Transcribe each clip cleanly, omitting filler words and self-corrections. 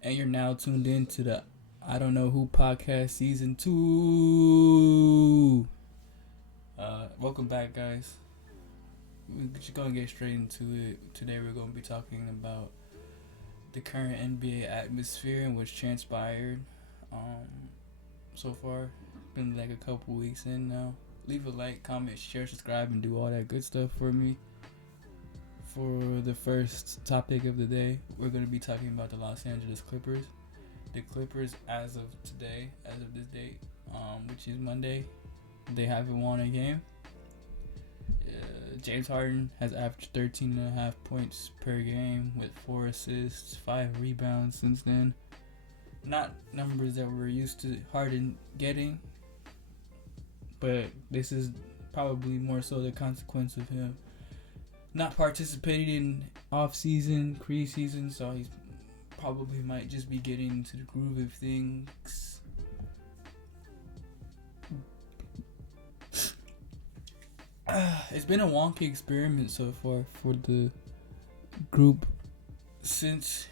And you're now tuned in to the I Don't Know Who Podcast Season 2. Welcome back, guys. We're just going to get straight into it. Today we're going to be talking about the current NBA atmosphere and what's transpired so far. Been like a couple weeks in now. Leave a like, comment, share, subscribe, and do all that good stuff for me. For the first topic of the day, we're going to be talking about the Los Angeles Clippers. The Clippers, as of today, as of this date, which is Monday, they haven't won a game. James Harden has averaged 13.5 points per game with 4 assists, 5 rebounds since then. Not numbers that we're used to Harden getting, but this is probably more so the consequence of him not participating in off-season, preseason, so he's probably might just be getting into the groove of things. It's been a wonky experiment so far for the group since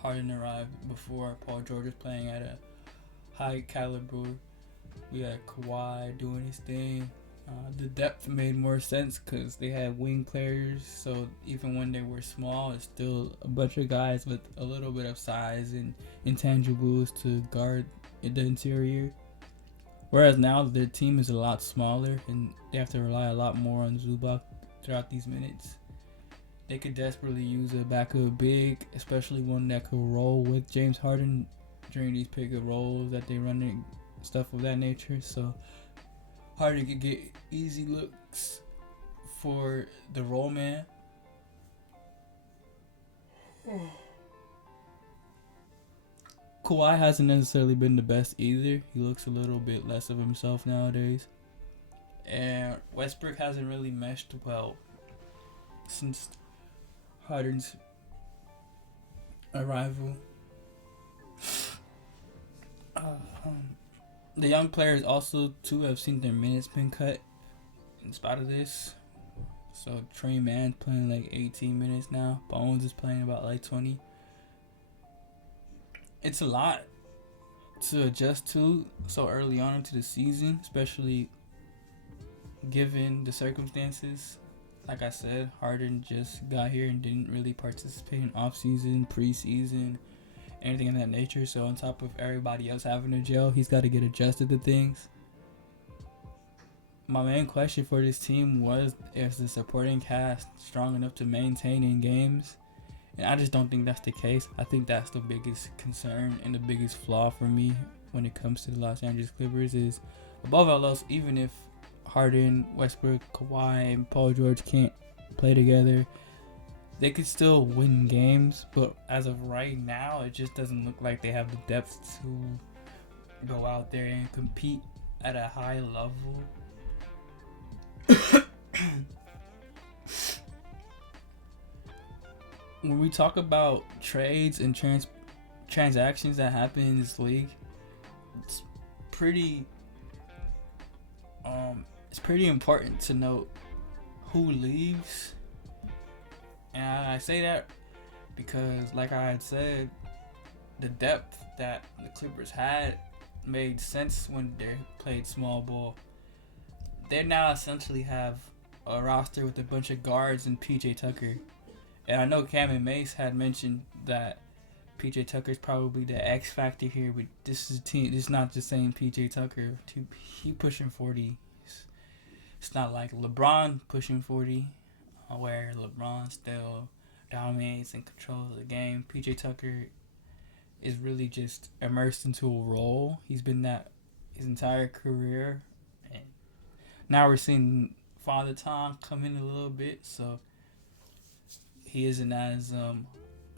Harden arrived. Before, Paul George was playing at a high caliber. We had Kawhi doing his thing. The depth made more sense because they had wing players, so even when they were small, it's still a bunch of guys with a little bit of size and intangibles to guard the interior. Whereas now their team is a lot smaller and they have to rely a lot more on Zubac throughout these minutes. They could desperately use a backup big, especially one that could roll with James Harden during these pick and rolls that they run and stuff of that nature. So Harden could get easy looks for the roll man. Kawhi hasn't necessarily been the best either. He looks a little bit less of himself nowadays. And Westbrook hasn't really meshed well since Harden's arrival. The young players also too have seen their minutes been cut in spite of this. So Trey Mann's playing like 18 minutes now. Bones is playing about like 20. It's a lot to adjust to so early on into the season, especially given the circumstances. Like I said, Harden just got here and didn't really participate in off-season, preseason, anything of that nature. So on top of everybody else having to gel, he's got to get adjusted to things. My main question for this team was, is the supporting cast strong enough to maintain in games? And I just don't think that's the case. I think that's the biggest concern and the biggest flaw for me when it comes to the Los Angeles Clippers is, above all else, even if Harden, Westbrook, Kawhi, and Paul George can't play together, they could still win games. But as of right now, it just doesn't look like they have the depth to go out there and compete at a high level. When we talk about trades and transactions that happen in this league, it's pretty important to note who leaves. And I say that because, like I had said, the depth that the Clippers had made sense when they played small ball. They now essentially have a roster with a bunch of guards and PJ Tucker. And I know Cam and Mace had mentioned that PJ Tucker's probably the X factor here, but this is a team. It's not just saying PJ Tucker. He pushing 40. It's not like LeBron pushing 40, where LeBron still dominates and controls the game. PJ Tucker is really just immersed into a role. He's been that his entire career, and now we're seeing Father Time come in a little bit, so he isn't as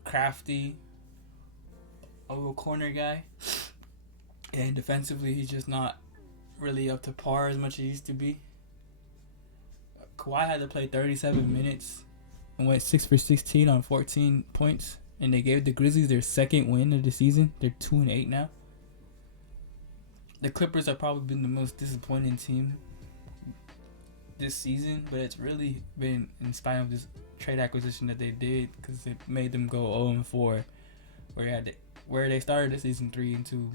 crafty of a corner guy. And defensively, he's just not really up to par as much as he used to be. Kawhi had to play 37 minutes and went 6 for 16 on 14 points. And they gave the Grizzlies their second win of the season. They're 2-8 now. The Clippers have probably been the most disappointing team this season, but it's really been in spite of this trade acquisition that they did, because it made them go 0-4, where you had where they started the season 3-2.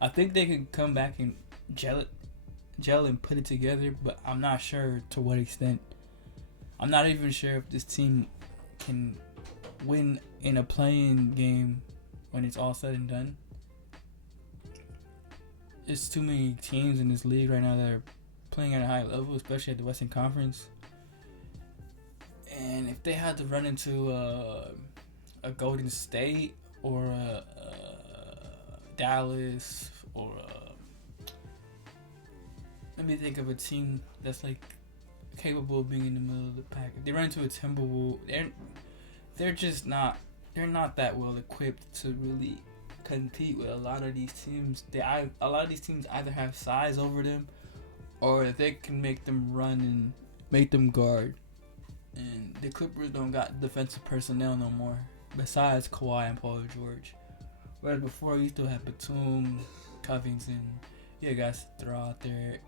I think they can come back and gel and put it together, but I'm not sure to what extent. I'm not even sure if this team can win in a playing game when it's all said and done. There's too many teams in this league right now that are playing at a high level, especially at the Western Conference. And if they had to run into a Golden State or a Dallas or let me think of a team that's like capable of being in the middle of the pack. If they run into a Timberwolves, they're just not that well equipped to really compete with a lot of these teams. A lot of these teams either have size over them or they can make them run and make them guard. And the Clippers don't got defensive personnel no more, besides Kawhi and Paul George. Whereas before, you still had Batum, Covington. You guys to throw out there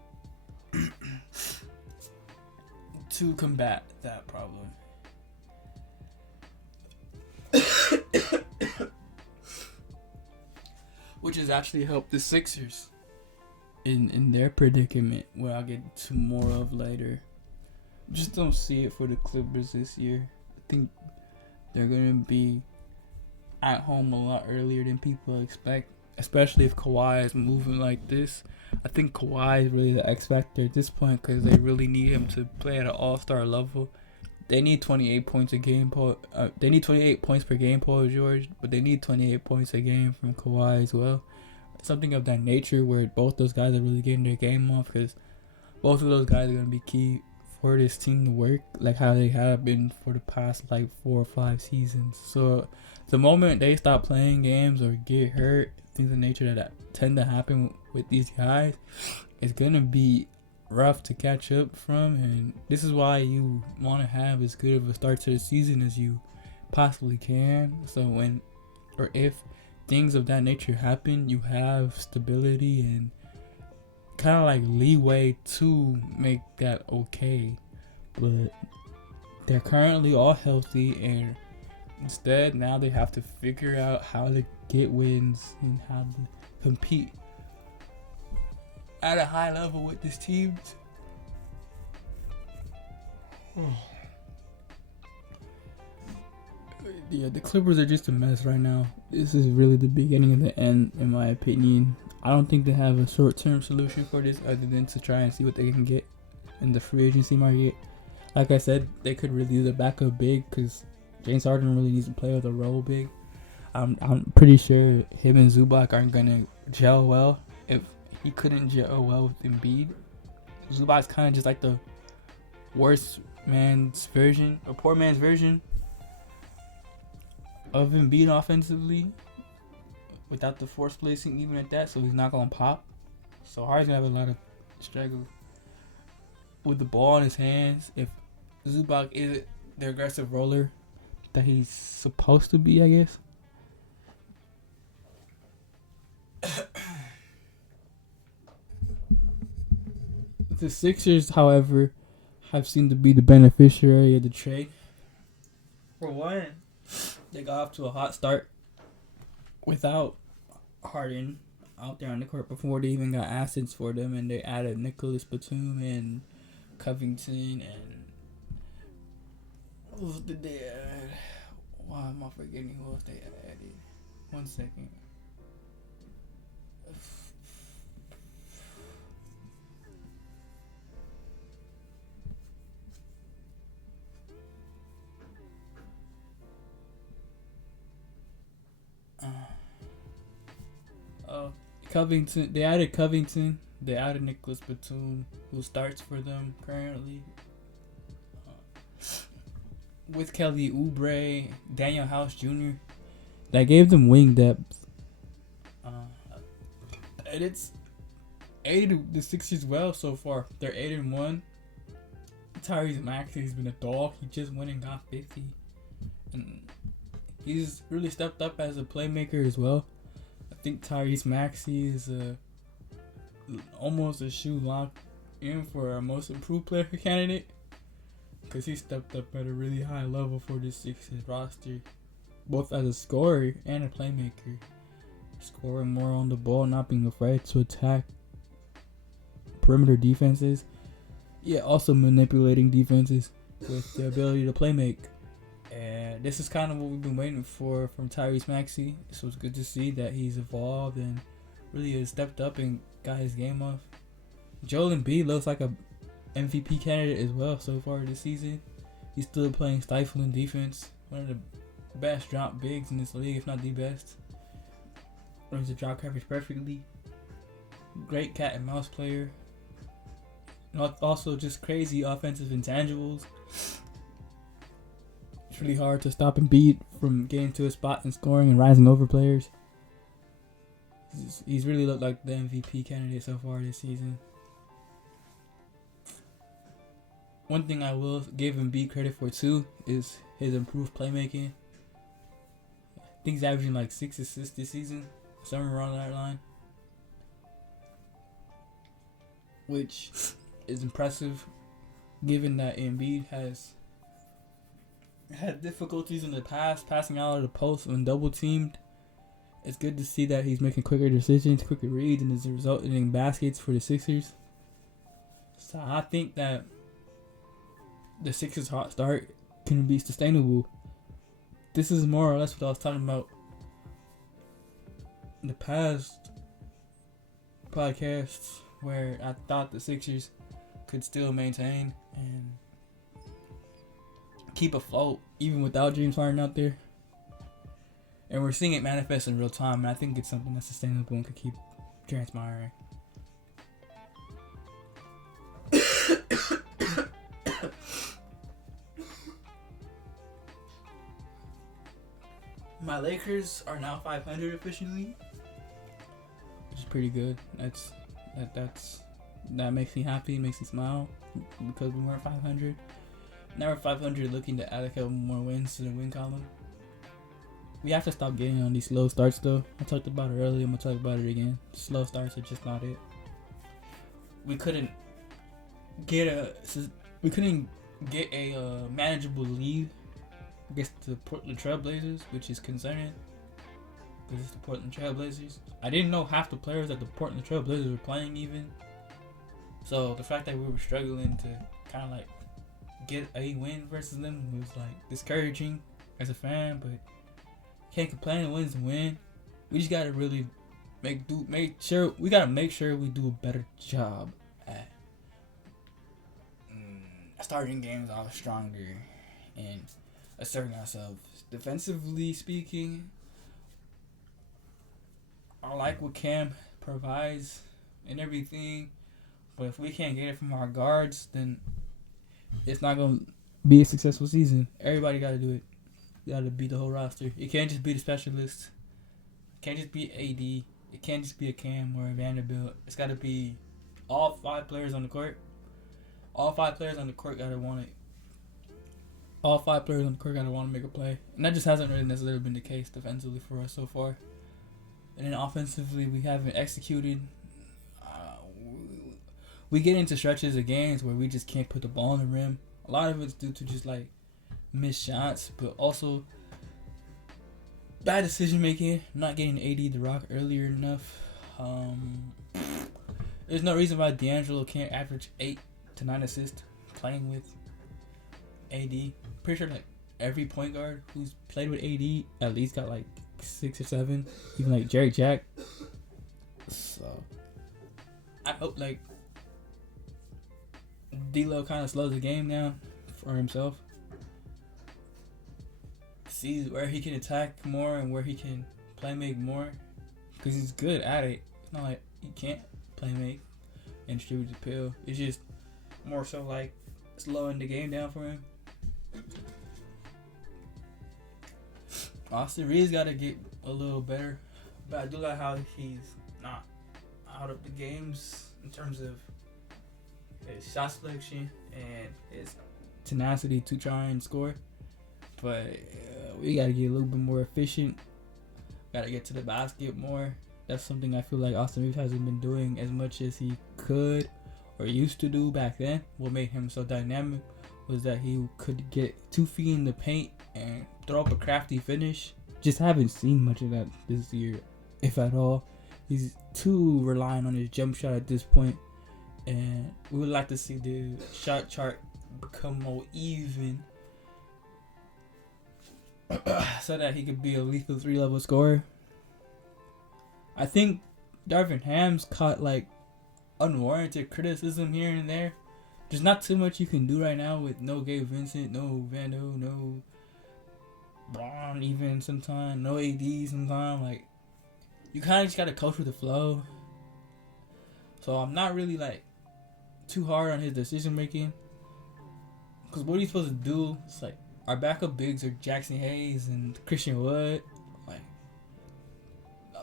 to combat that problem. Which has actually helped the Sixers in their predicament, where I'll get to more of later. Just don't see it for the Clippers this year. I think they're going to be at home a lot earlier than people expect, especially if Kawhi is moving like this. I think Kawhi is really the X factor at this point because they really need him to play at an all-star level. They need 28 points a game. They need 28 points per game, Paul George, but they need 28 points a game from Kawhi as well. Something of that nature where both those guys are really getting their game off, because both of those guys are going to be key for this team to work like how they have been for the past like 4 or 5 seasons. So the moment they stop playing games or get hurt, things of nature that tend to happen with these guys, it's going to be rough to catch up from. And this is why you want to have as good of a start to the season as you possibly can, so when or if things of that nature happen, you have stability and kind of like leeway to make that okay. But they're currently all healthy, and instead now they have to figure out how to get wins and how to compete at a high level with these teams. Yeah, the Clippers are just a mess right now. This is really the beginning of the end, in my opinion. I don't think they have a short-term solution for this other than to try and see what they can get in the free agency market. Like I said, they could really use a backup big because James Harden really needs to play with a role big. I'm pretty sure him and Zubac aren't going to gel well. If he couldn't gel well with Embiid, Zubac's kind of just like the worst man's version, or poor man's version of Embiid offensively, without the force placing even at that, so he's not gonna pop. So Harden's gonna have a lot of struggle with the ball in his hands if Zubac isn't the aggressive roller that he's supposed to be, I guess. The Sixers, however, have seemed to be the beneficiary of the trade. For one, they got off to a hot start without Harden out there on the court before they even got assets for them, and they added Nicholas Batum and Covington and who did they add? Why am I forgetting who else they added? 1 second. Covington. They added Covington. They added Nicholas Batum, who starts for them currently. With Kelly Oubre, Daniel House Jr. That gave them wing depth. And it's aided the Sixers well so far. They're 8-1. Tyrese Maxey's been a dog. He just went and got 50. And he's really stepped up as a playmaker as well. I think Tyrese Maxey is almost a shoe lock in for a most improved player candidate, because he stepped up at a really high level for the Sixers roster. both as a scorer and a playmaker. Scoring more on the ball, not being afraid to attack perimeter defenses. Yeah, also manipulating defenses with the ability to play make. And this is kind of what we've been waiting for from Tyrese Maxey. So it's good to see that he's evolved and really has stepped up and got his game off. Joel Embiid looks like a MVP candidate as well so far this season. He's still playing stifling defense. One of the best drop bigs in this league, if not the best. Runs the drop coverage perfectly. Great cat and mouse player. Also just crazy offensive intangibles. It's really hard to stop Embiid from getting to a spot and scoring and rising over players. He's really looked like the MVP candidate so far this season. One thing I will give Embiid credit for too is his improved playmaking. I think he's averaging like 6 assists this season, somewhere around that line, which is impressive given that Embiid has had difficulties in the past passing out of the post when double teamed. It's good to see that he's making quicker decisions, quicker reads, and is resulting in baskets for the Sixers. So I think that the Sixers' hot start can be sustainable. This is more or less what I was talking about in the past podcasts, where I thought the Sixers could still maintain and keep afloat even without James Harden out there. And we're seeing it manifest in real time, and I think it's something that's sustainable and could keep transpiring. My Lakers are now 500 officially, which is pretty good. That makes me happy, makes me smile, because we weren't 500. Now we're 500, looking to add a couple more wins to the win column. We have to stop getting on these slow starts though. I talked about it earlier, I'm gonna talk about it again. Slow starts are just not it. We couldn't get a manageable lead against the Portland Trail Blazers, which is concerning because it's the Portland Trail Blazers. I didn't know half the players that the Portland Trail Blazers were playing even. So the fact that we were struggling to kind of like get a win versus them was like discouraging as a fan, but can't complain. Win's a win. We just gotta really make sure we do a better job at starting games off stronger and asserting ourselves. Defensively speaking, I like what Cam provides and everything, but if we can't get it from our guards, then it's not gonna be a successful season. Everybody gotta do it. You gotta beat the whole roster. It can't just be the specialists. It can't just be AD. It can't just be a Cam or a Vanderbilt. It's gotta be all 5 players on the court. All 5 players on the court gotta want it. All 5 players on the court gotta want to make a play. And that just hasn't really necessarily been the case defensively for us so far. And then offensively, we haven't executed. We get into stretches of games where we just can't put the ball on the rim. A lot of it's due to just like missed shots, but also bad decision making, not getting AD the rock earlier enough. There's no reason why D'Angelo can't average 8 to 9 assists playing with AD. Pretty sure like every point guard who's played with AD at least got like 6 or 7, even like Jerry Jack. So I hope like D'Lo kind of slows the game down for himself. Sees where he can attack more and where he can play make more, because he's good at it. It's not like he can't play make and distribute the pill. It's just more so like slowing the game down for him. Austin Reeves got to get a little better, but I do like how he's not out of the games in terms of his shot selection and his tenacity to try and score. But we got to get a little bit more efficient. Got to get to the basket more. That's something I feel like Austin Reeves hasn't been doing as much as he could or used to do back then. What made him so dynamic was that he could get 2 feet in the paint and throw up a crafty finish. Just haven't seen much of that this year, if at all. He's too reliant on his jump shot at this point, and we would like to see the shot chart become more even so that he could be a lethal 3-level scorer. I think Darvin Ham's caught like unwarranted criticism here and there. There's not too much you can do right now with no Gabe Vincent, no Vando, no Braun even sometimes, no AD sometimes. Like, you kind of just gotta coach with the flow. So I'm not really like too hard on his decision making, because what he's supposed to do is like, our backup bigs are Jackson Hayes and Christian Wood. Like,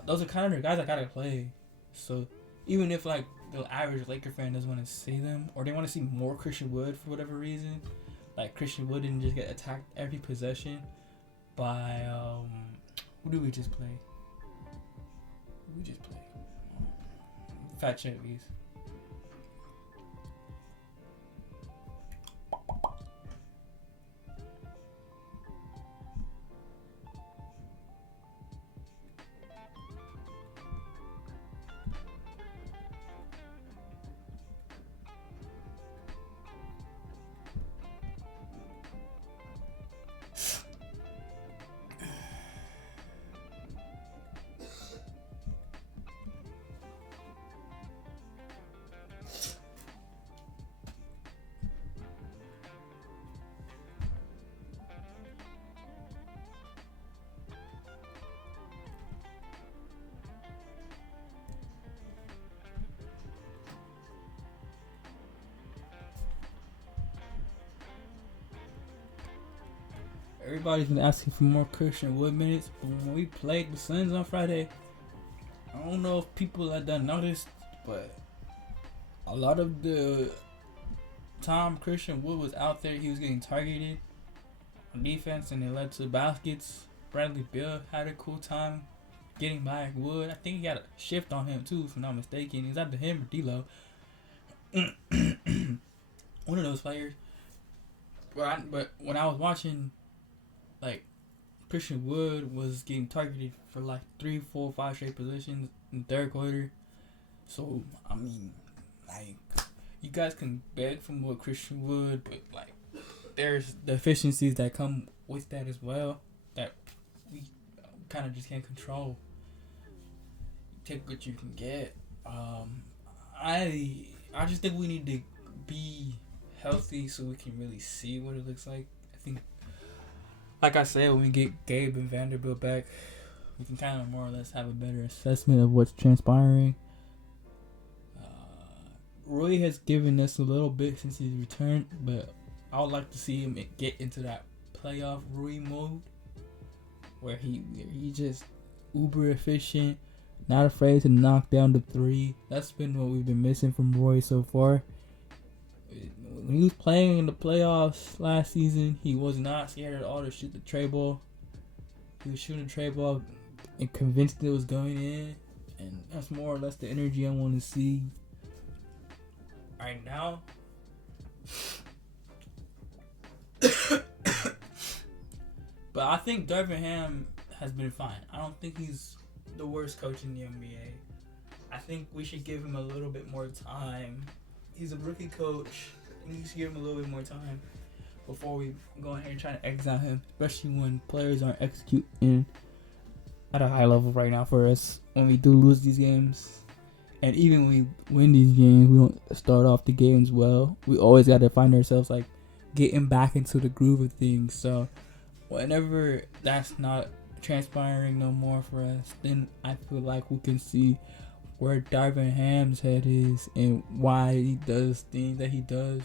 those are kind of the guys I gotta play. So even if like the average Laker fan doesn't want to see them, or they want to see more Christian Wood for whatever reason, like Christian Wood didn't just get attacked every possession by who did we just play? Fat Chevy's. Everybody's been asking for more Christian Wood minutes, but when we played the Suns on Friday, I don't know if people have done noticed, but a lot of the time Christian Wood was out there, he was getting targeted on defense, and it led to baskets. Bradley Beal had a cool time getting by Wood. I think he had a shift on him too, if I'm not mistaken. Is that him or D'Lo? One of those players. But when I was watching, like, Christian Wood was getting targeted for like 3, 4, 5 straight positions in the third quarter. So, I mean, like, you guys can beg for more Christian Wood, but like, there's deficiencies that come with that as well that we kind of just can't control. Take what you can get. I just think we need to be healthy so we can really see what it looks like. I think, like I said, when we get Gabe and Vanderbilt back, we can kind of more or less have a better assessment of what's transpiring. Roy has given us a little bit since he's returned, but I would like to see him get into that playoff Roy mode where he just uber efficient, not afraid to knock down the three. That's been what we've been missing from Roy so far. When he was playing in the playoffs last season, he was not scared at all to shoot the tray ball. He was shooting the tray ball and convinced it was going in, and that's more or less the energy I want to see right now. But I think Darvin Ham has been fine. I don't think he's the worst coach in the NBA. I think we should give him a little bit more time. He's a rookie coach. We need to give him a little bit more time before we go ahead and try to exile him, especially when players aren't executing at a high level right now for us when we do lose these games. And even when we win these games, we don't start off the games well. We always got to find ourselves like getting back into the groove of things. So whenever that's not transpiring no more for us, then I feel like we can see where Darvin Ham's head is and why he does things that he does,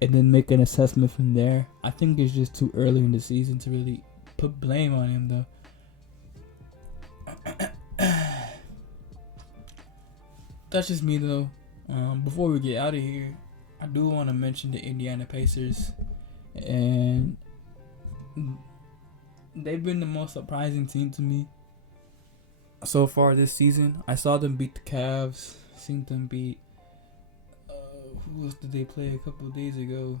and then make an assessment from there. I think it's just too early in the season to really put blame on him though. That's just me though. Before we get out of here, I do want to mention the Indiana Pacers, and they've been the most surprising team to me so far this season. I saw them beat the Cavs, seen them beat who else did they play a couple of days ago?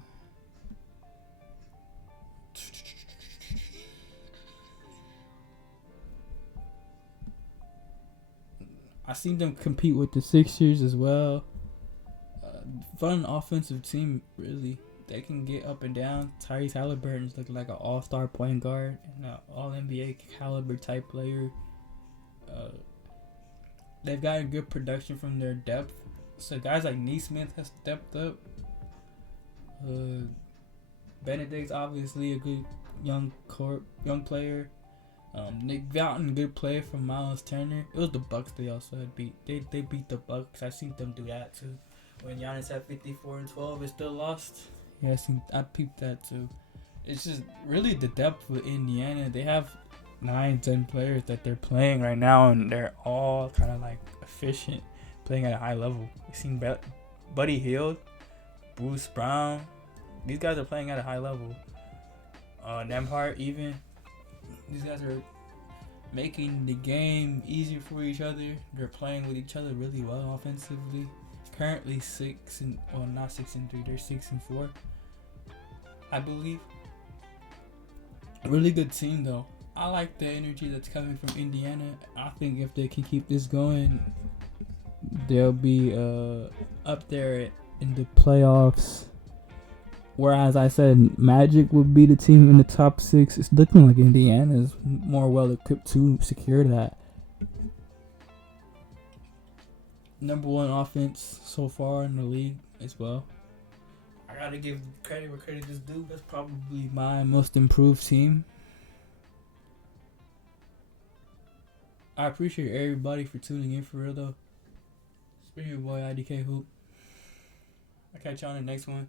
I seen them compete with the Sixers as well. Fun offensive team, really. They can get up and down. Tyrese Halliburton's looking like an all-star point guard and an all-NBA caliber type player. They've gotten good production from their depth. So guys like Neesmith has stepped up. Benedict's obviously a good young player. Nick Vaughn, good player from Miles Turner. It was the Bucks they also had beat. They beat the Bucks. I seen them do that too. When Giannis had 54 and 12, it still lost. Yeah, I peeped that too. It's just really the depth with Indiana. They have 9-10 players that they're playing right now, and they're all kind of like efficient, playing at a high level. You seen Buddy Hield, Bruce Brown. These guys are playing at a high level. Nembhard even. These guys are making the game easier for each other. They're playing with each other really well offensively. Currently not 6-3. They're 6-4, I believe. Really good team though. I like the energy that's coming from Indiana. I think if they can keep this going, they'll be up there in the playoffs. Whereas I said Magic would be the team in the top 6. It's looking like Indiana is more well equipped to secure that. Number 1 offense so far in the league as well. I gotta give credit where credit is due. That's probably my most improved team. I appreciate everybody for tuning in for real though. It's been your boy IDK Hoop. I'll catch you on the next one.